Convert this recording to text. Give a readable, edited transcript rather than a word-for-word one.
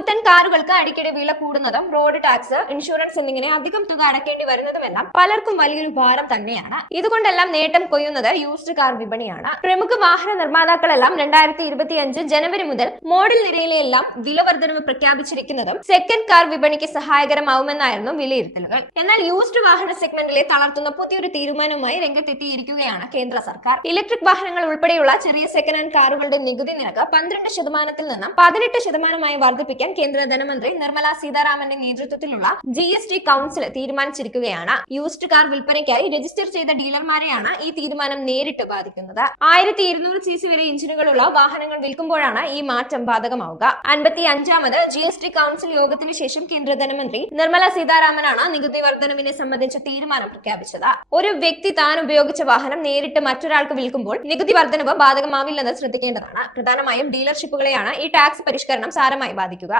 പുത്തൻ കാറുകൾക്ക് അടിക്കടി വില കൂടുന്നതും റോഡ് ടാക്സ്, ഇൻഷുറൻസ് എന്നിങ്ങനെ അധികം തുക അടക്കേണ്ടി വരുന്നതുമെല്ലാം പലർക്കും വലിയൊരു ഭാരം തന്നെയാണ്. ഇതുകൊണ്ടെല്ലാം നേട്ടം കൊയ്യുന്നത് യൂസ്ഡ് കാർ വിപണിയാണ്. പ്രമുഖ വാഹന നിർമ്മാതാക്കളെല്ലാം 2025 ജനുവരി മുതൽ മോഡൽ നിരയിലെല്ലാം വില വർധനവ് പ്രഖ്യാപിച്ചിരിക്കുന്നതും സെക്കൻഡ് കാർ വിപണിക്ക് സഹായകരമാവുമെന്നായിരുന്നു വിലയിരുത്തലുകൾ. എന്നാൽ യൂസ്ഡ് വാഹന സെഗ്മെന്റിലെ തളർത്തുന്ന പുതിയൊരു തീരുമാനവുമായി രംഗത്തെത്തിയിരിക്കുകയാണ് കേന്ദ്ര സർക്കാർ. ഇലക്ട്രിക് വാഹനങ്ങൾ ഉൾപ്പെടെയുള്ള ചെറിയ സെക്കൻഡ് ഹാൻഡ് കാറുകളുടെ നികുതി നിരക്ക് 12% നിന്നും 18% വർദ്ധിപ്പിക്കാൻ കേന്ദ്ര ധനമന്ത്രി നിർമ്മല സീതാരാമന്റെ നേതൃത്വത്തിലുള്ള GST കൗൺസിൽ തീരുമാനിച്ചിരിക്കുകയാണ്. യൂസ്ഡ് കാർ വിൽപ്പനയ്ക്കായി രജിസ്റ്റർ ചെയ്ത ഡീലർമാരെയാണ് ഈ തീരുമാനം നേരിട്ട് ബാധിക്കുന്നത്. 1200 cc വരെ എഞ്ചിനുകളുള്ള വാഹനങ്ങൾ വിൽക്കുമ്പോഴാണ് ഈ മാറ്റം ബാധകമാവുക. 55ാമത് GST കൗൺസിൽ യോഗത്തിന് ശേഷം കേന്ദ്ര ധനമന്ത്രി നിർമ്മല സീതാരാമനാണ് നികുതി വർധനവിനെ സംബന്ധിച്ച തീരുമാനം പ്രഖ്യാപിച്ചത്. ഒരു വ്യക്തി താൻ ഉപയോഗിച്ച വാഹനം നേരിട്ട് മറ്റൊരാൾക്ക് വിൽക്കുമ്പോൾ നികുതി വർധനവ് ബാധകമാവില്ലെന്ന് ശ്രദ്ധിക്കേണ്ടതാണ്. പ്രധാനമായും ഡീലർഷിപ്പുകളെയാണ് ഈ ടാക്സ് പരിഷ്കരണം സാരമായി ബാധിക്കുക.